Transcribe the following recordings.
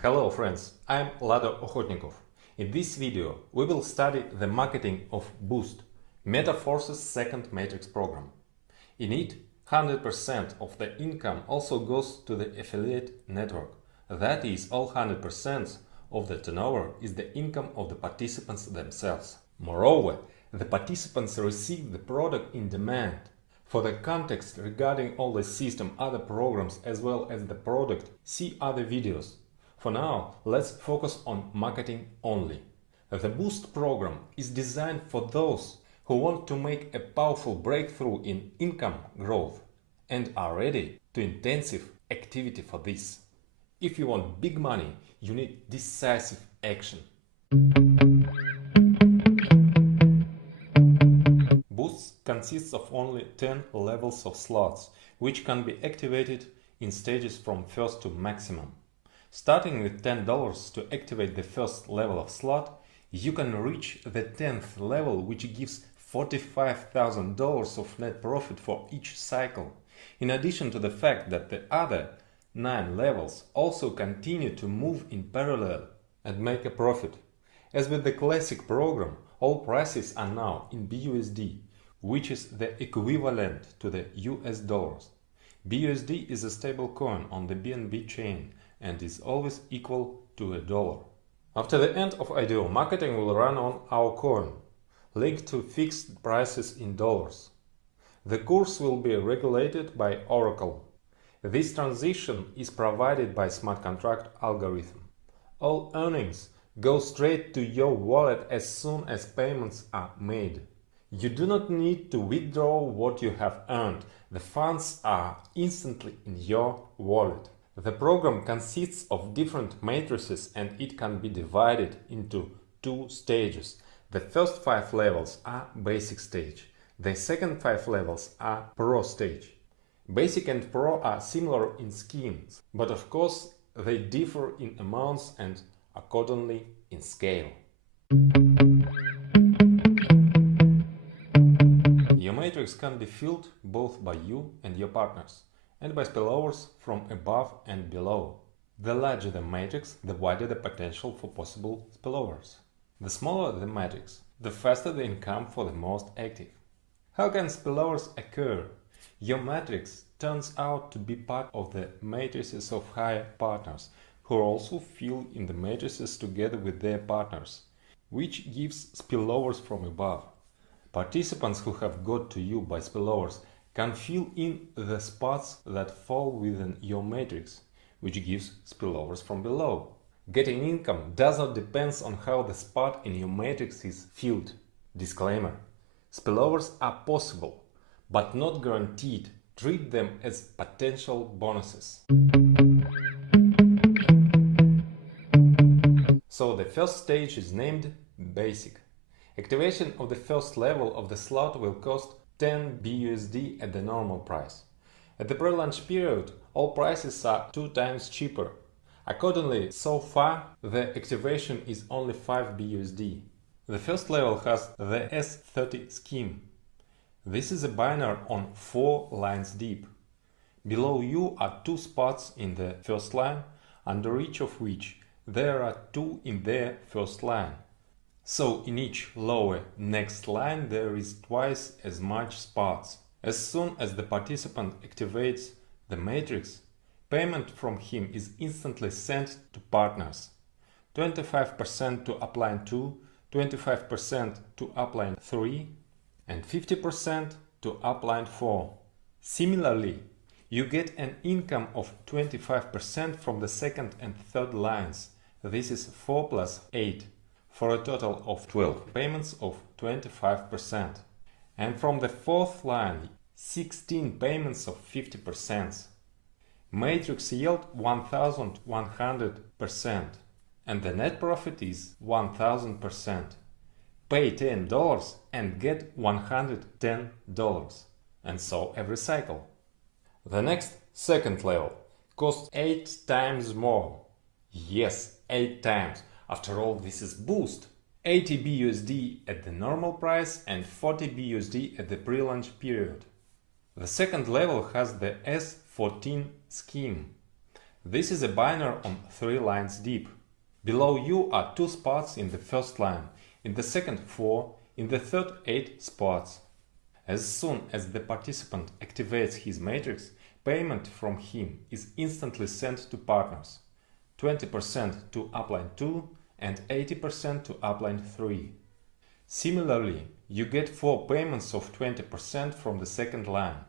Hello friends, I'm Lado Okhotnikov. In this video we will study the marketing of Boost, MetaForce's second matrix program. In it, 100% of the income also goes to the affiliate network. That is, all 100% of the turnover is the income of the participants themselves. Moreover, the participants receive the product in demand. For the context regarding all the system, other programs as well as the product, see other videos. For now, let's focus on marketing only. The Boost program is designed for those who want to make a powerful breakthrough in income growth and are ready to intensive activity for this. If you want big money, you need decisive action. Boost consists of only 10 levels of slots, which can be activated in stages from first to maximum. Starting with $10 to activate the first level of slot, you can reach the 10th level, which gives $45,000 of net profit for each cycle, in addition to the fact that the other 9 levels also continue to move in parallel and make a profit. As with the classic program, all prices are now in BUSD, which is the equivalent to the US dollars. BUSD is a stable coin on the BNB chain and is always equal to a dollar. After the end of IDO, marketing will run on our coin, linked to fixed prices in dollars. The course will be regulated by Oracle. This transition is provided by smart contract algorithm. All earnings go straight to your wallet as soon as payments are made. You do not need to withdraw what you have earned. The funds are instantly in your wallet. The program consists of different matrices and it can be divided into 2 stages. The first 5 levels are basic stage. The second 5 levels are pro stage. Basic and pro are similar in schemes, but of course they differ in amounts and accordingly in scale. Your matrix can be filled both by you and your partners, and by spillovers from above and below. The larger the matrix, the wider the potential for possible spillovers. The smaller the matrix, the faster the income for the most active. How can spillovers occur? Your matrix turns out to be part of the matrices of higher partners, who also fill in the matrices together with their partners, which gives spillovers from above. Participants who have got to you by spillovers can fill in the spots that fall within your matrix, which gives spillovers from below. Getting income does not depend on how the spot in your matrix is filled. Disclaimer: spillovers are possible, but not guaranteed. Treat them as potential bonuses. So the first stage is named Basic. Activation of the first level of the slot will cost 10 BUSD at the normal price. At the pre-launch period, all prices are 2 times cheaper. Accordingly, so far, the activation is only 5 BUSD. The first level has the S30 scheme. This is a binary on 4 lines deep. Below you are 2 spots in the first line, under each of which there are 2 in their first line. So in each lower next line there is twice as much spots. As soon as the participant activates the matrix, payment from him is instantly sent to partners. 25% to upline 2, 25% to upline 3 and 50% to upline 4. Similarly, you get an income of 25% from the second and third lines. This is 4 plus 8. For a total of 12 payments of 25%. And from the fourth line, 16 payments of 50%. Matrix yield 1100% and the net profit is 1000%. Pay $10 and get $110, and so every cycle. The next, second level, costs 8 times more. Yes, 8 times. After all, this is Boost. 80 BUSD at the normal price and 40 BUSD at the pre-launch period. The second level has the S14 scheme. This is a binary on 3 lines deep. Below you are 2 spots in the first line, in the second 4, in the third 8 spots. As soon as the participant activates his matrix, payment from him is instantly sent to partners, 20% to upline 2 and 80% to upline 3. Similarly, you get 4 payments of 20% from the second line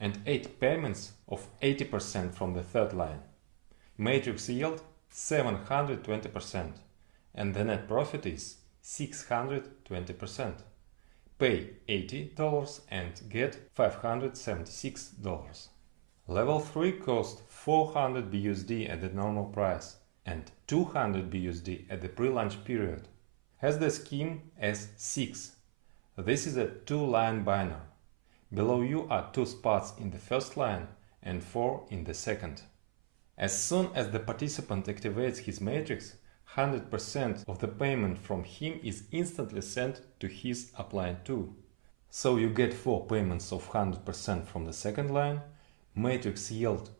and 8 payments of 80% from the third line. Matrix yield 720% and the net profit is 620%. Pay $80 and get $576. Level 3 cost 400 BUSD at the normal price and 200 BUSD at the pre-launch period. Has the scheme as 6. This is a 2-line binary. Below you are 2 spots in the first line and 4 in the second. As soon as the participant activates his matrix, 100% of the payment from him is instantly sent to his upline 2. So you get 4 payments of 100% from the second line, matrix yield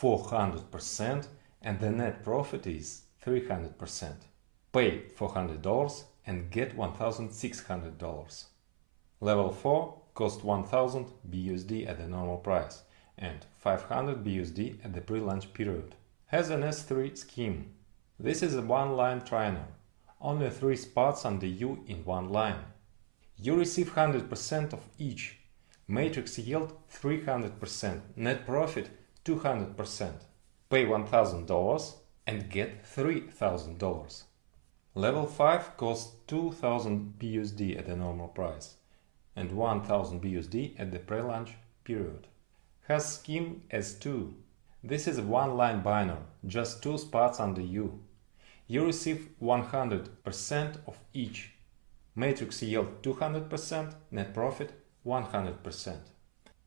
400% and the net profit is 300%. Pay $400 and get $1,600. Level 4 cost 1000 BUSD at the normal price and 500 BUSD at the pre-launch period. Has an S3 scheme. This is a 1-line trainer, only 3 spots under you in 1 line. You receive 100% of each. Matrix yield 300%, net profit 200%. Pay $1,000 and get $3,000. Level 5 costs 2000 BUSD at the normal price and 1000 BUSD at the pre-launch period. Has scheme S2. This is a 1-line binary, just 2 spots under you. You receive 100% of each. Matrix yield 200%, net profit 100%.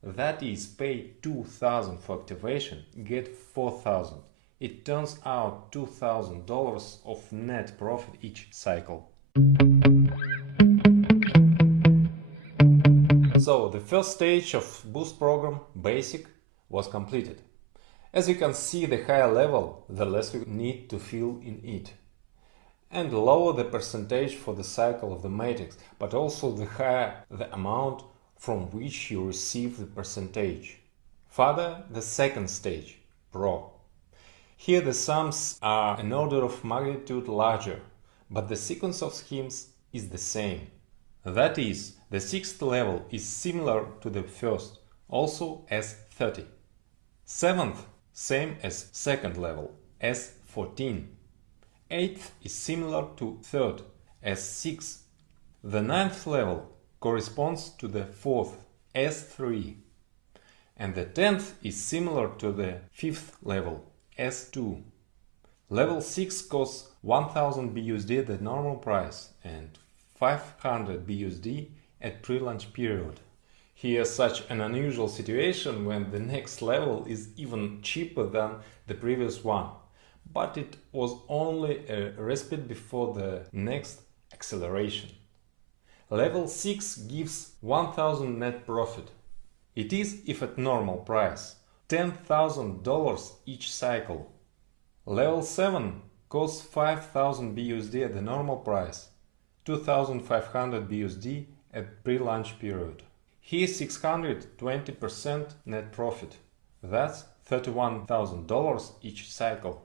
That is, pay 2000 for activation, get 4000. It turns out $2,000 of net profit each cycle. So the first stage of Boost program, Basic, was completed. As you can see, the higher level, the less you need to fill in it. And lower the percentage for the cycle of the matrix, but also the higher the amount from which you receive the percentage. Further, the second stage, Pro. Here the sums are an order of magnitude larger, but the sequence of schemes is the same. That is, the 6th level is similar to the first, also as 30. 7th, same as 2nd level, as 14. 8th is similar to 3rd, as 6. The 9th level corresponds to the 4th, as 3. And the 10th is similar to the 5th level, as 2. Level 6 costs 1000 BUSD at the normal price and 500 BUSD at pre-launch period. Here's such an unusual situation when the next level is even cheaper than the previous one, but it was only a respite before the next acceleration. Level 6 gives 1000 net profit. It is, if at normal price, $10,000 each cycle. Level 7 costs 5000 BUSD at the normal price, 2500 BUSD at pre-launch period. Here 620% net profit. That's $31,000 each cycle.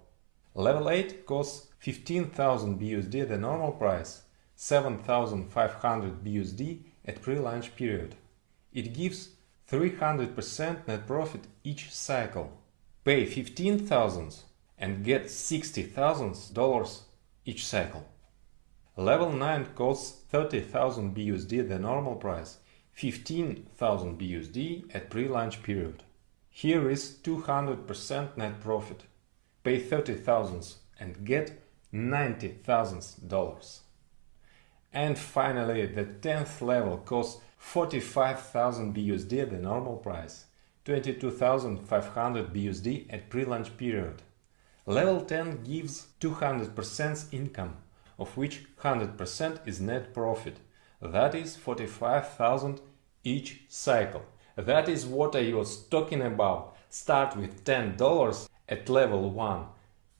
Level 8 costs 15,000 BUSD at the normal price, 7,500 BUSD at pre-launch period. It gives 300% net profit each cycle. Pay 15,000 and get $60,000 each cycle. Level 9 costs 30,000 BUSD at the normal price, 15,000 BUSD at pre-launch period. Here is 200% net profit. Pay 30,000 and get $90,000. And finally, the 10th level costs 45,000 BUSD at the normal price, 22,500 BUSD at pre-launch period. Level 10 gives 200% income, of which 100% is net profit. That is 45,000 each cycle. That is what I was talking about. Start with $10 at level 1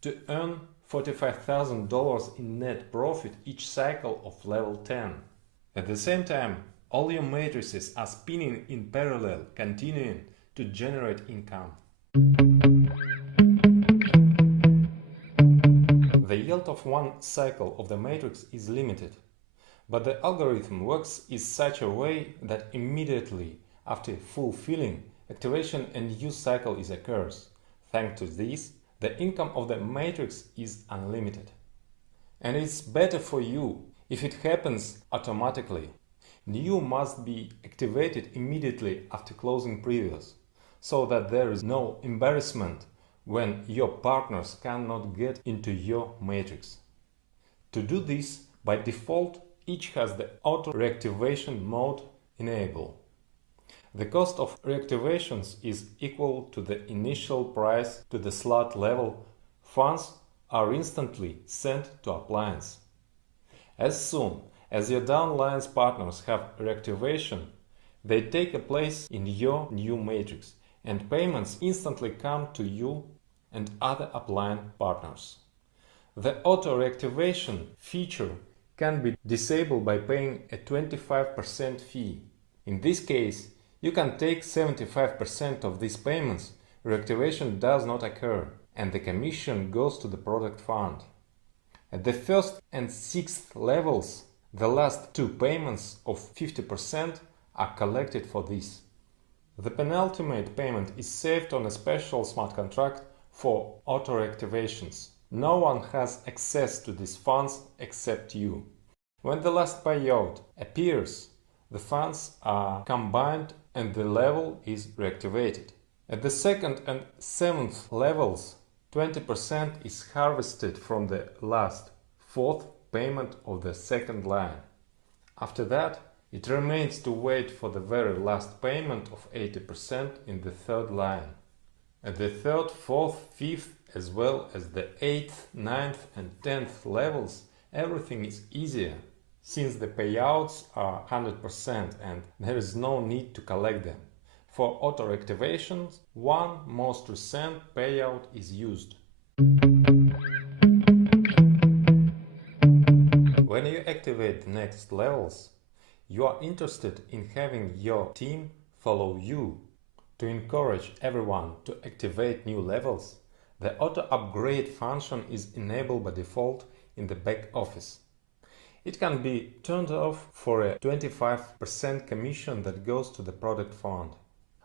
to earn $45,000 in net profit each cycle of level 10. At the same time, all your matrices are spinning in parallel, continuing to generate income. The yield of one cycle of the matrix is limited, but the algorithm works in such a way that immediately after fulfilling activation a new cycle is occurs. Thanks to this, the income of the matrix is unlimited. And it's better for you if it happens automatically. New must be activated immediately after closing previous, so that there is no embarrassment when your partners cannot get into your matrix. To do this, by default, each has the auto reactivation mode enabled. The cost of reactivations is equal to the initial price to the slot level. Funds are instantly sent to appliance. As soon as your downline's partners have reactivation, they take a place in your new matrix, and payments instantly come to you and other upline partners. The auto reactivation feature can be disabled by paying a 25% fee. In this case, you can take 75% of these payments. Reactivation does not occur, and the commission goes to the product fund. At the first and sixth levels, the last two payments of 50% are collected for this. The penultimate payment is saved on a special smart contract for auto-reactivations. No one has access to these funds except you. When the last payout appears, the funds are combined and the level is reactivated. At the second and seventh levels, 20% is harvested from the last fourth payment of the second line. After that, it remains to wait for the very last payment of 80% in the third line. At the third, fourth, fifth, as well as the 8th, 9th and 10th levels, everything is easier, since the payouts are 100% and there is no need to collect them. For auto-reactivations, one most recent payout is used. When you activate the next levels, you are interested in having your team follow you. To encourage everyone to activate new levels, the auto-upgrade function is enabled by default in the back office. It can be turned off for a 25% commission that goes to the product fund.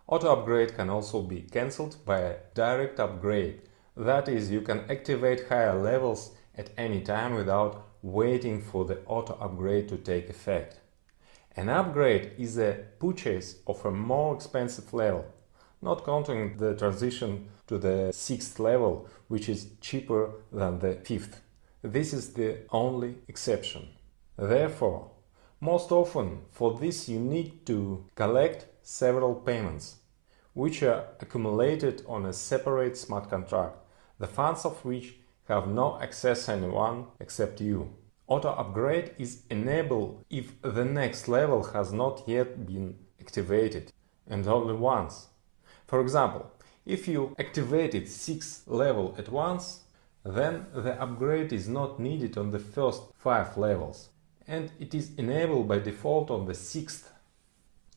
Auto-upgrade can also be cancelled by a direct upgrade. That is, you can activate higher levels at any time without waiting for the auto-upgrade to take effect. An upgrade is a purchase of a more expensive level, not counting the transition to the 6th level, which is cheaper than the 5th. This is the only exception. Therefore, most often for this you need to collect several payments, which are accumulated on a separate smart contract, the funds of which have no access to anyone except you. Auto-upgrade is enabled if the next level has not yet been activated, and only once. For example, if you activated 6th level at once, then the upgrade is not needed on the first 5 levels, and it is enabled by default on the 6th.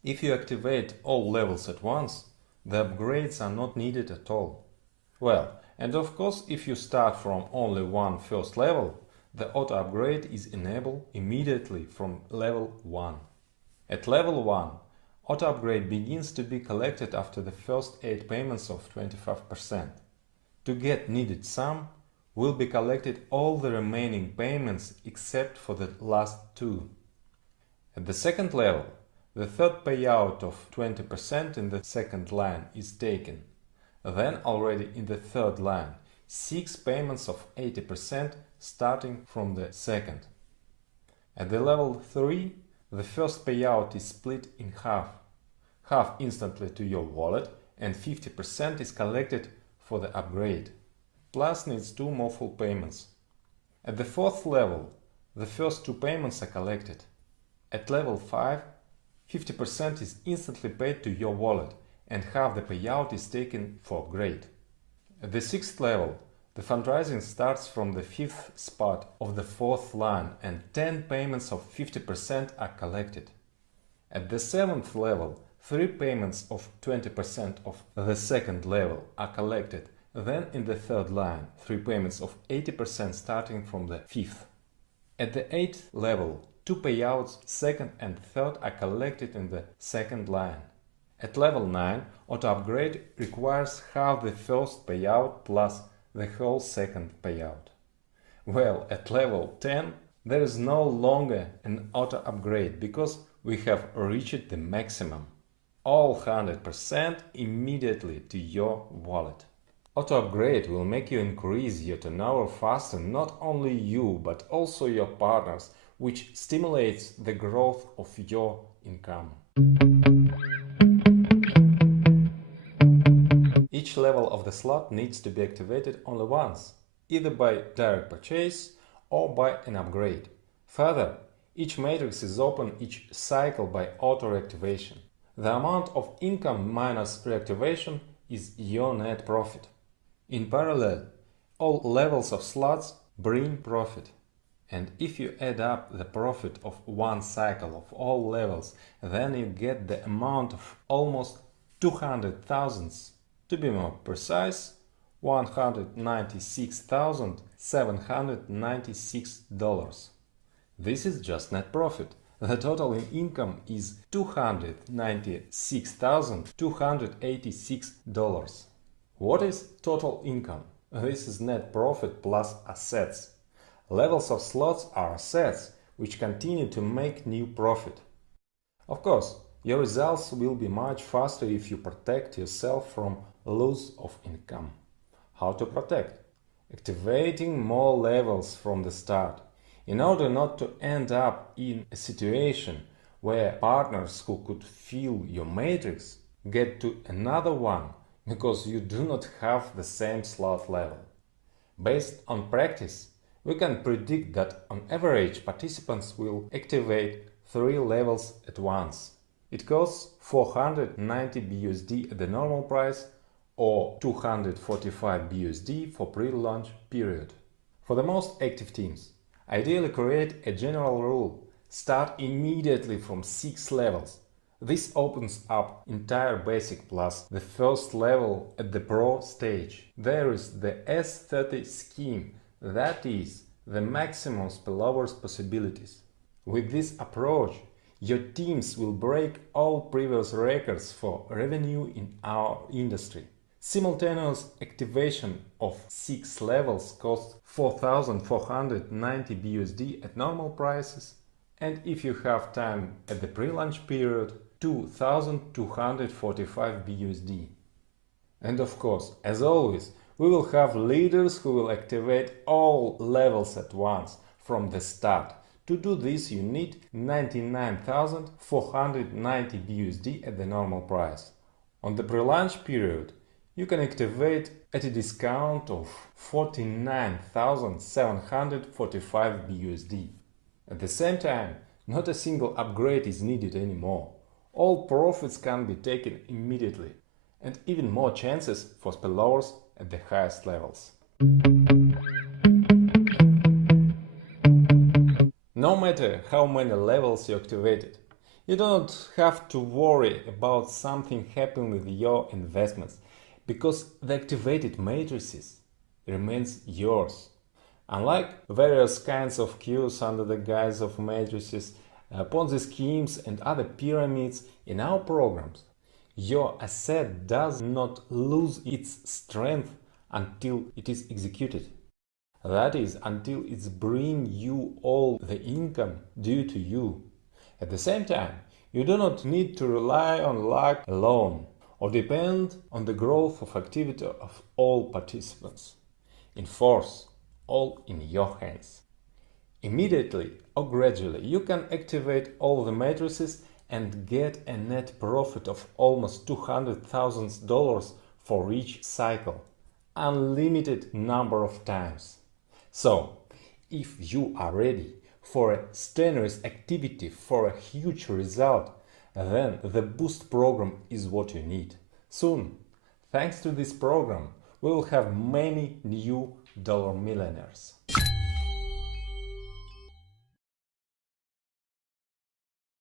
If you activate all levels at once, the upgrades are not needed at all. Well, and of course, if you start from only one first level, the auto-upgrade is enabled immediately from level 1. At level 1, auto-upgrade begins to be collected after the first 8 payments of 25%. To get needed sum, will be collected all the remaining payments except for the last 2. At the second level, the third payout of 20% in the second line is taken. Then already in the third line, 6 payments of 80% starting from the second. At the level 3, the first payout is split in half instantly to your wallet, and 50% is collected for the upgrade, plus needs 2 more full payments. At the fourth level, the first 2 payments are collected. At level 5, 50% is instantly paid to your wallet, and half the payout is taken for upgrade. At the 6th level, the fundraising starts from the 5th spot of the 4th line and 10 payments of 50% are collected. At the 7th level, 3 payments of 20% of the 2nd level are collected. Then in the 3rd line, 3 payments of 80% starting from the 5th. At the 8th level, 2 payouts 2nd and 3rd are collected in the 2nd line. At level 9, auto upgrade requires half the first payout plus the whole 2nd payout. Well, at level 10, there is no longer an auto upgrade because we have reached the maximum. All 100% immediately to your wallet. Auto upgrade will make you increase your turnover faster, not only you but also your partners, which stimulates the growth of your income. Each level of the slot needs to be activated only once, either by direct purchase or by an upgrade. Further, each matrix is open each cycle by auto reactivation. The amount of income minus reactivation is your net profit. In parallel, all levels of slots bring profit. And if you add up the profit of one cycle of all levels, then you get the amount of almost 200,000. To be more precise, $196,796. This is just net profit. The total in income is $296,286. What is total income? This is net profit plus assets. Levels of slots are assets, which continue to make new profit. Of course, your results will be much faster if you protect yourself from loss of income. How to protect? Activating more levels from the start. In order not to end up in a situation where partners who could fill your matrix get to another one because you do not have the same slot level. Based on practice, we can predict that on average participants will activate 3 levels at once. It costs 490 BUSD at the normal price or 245 BUSD for pre-launch period. For the most active teams, ideally create a general rule: start immediately from 6 levels. This opens up entire basic plus the first level at the pro stage. There is the S30 scheme, that is, the maximum spillovers possibilities. With this approach, your teams will break all previous records for revenue in our industry. Simultaneous activation of 6 levels costs 4,490 BUSD at normal prices, and if you have time at the pre-launch period, 2,245 BUSD. And of course, as always, we will have leaders who will activate all levels at once from the start. To do this, you need 99,490 BUSD at the normal price. On the pre-launch period, you can activate at a discount of 49,745 BUSD. At the same time, not a single upgrade is needed anymore. All profits can be taken immediately, and even more chances for spillovers at the highest levels. No matter how many levels you activated, you don't have to worry about something happening with your investments, because the activated matrices remains yours. Unlike various kinds of queues under the guise of matrices, Ponzi schemes and other pyramids in our programs, your asset does not lose its strength until it is executed. That is, until it's bringing you all the income due to you. At the same time, you do not need to rely on luck alone or depend on the growth of activity of all participants. In force, all in your hands. Immediately or gradually, you can activate all the matrices and get a net profit of almost $200,000 for each cycle, unlimited number of times. So, if you are ready for a strenuous activity for a huge result, then the Boost program is what you need. Soon, thanks to this program, we will have many new dollar millionaires.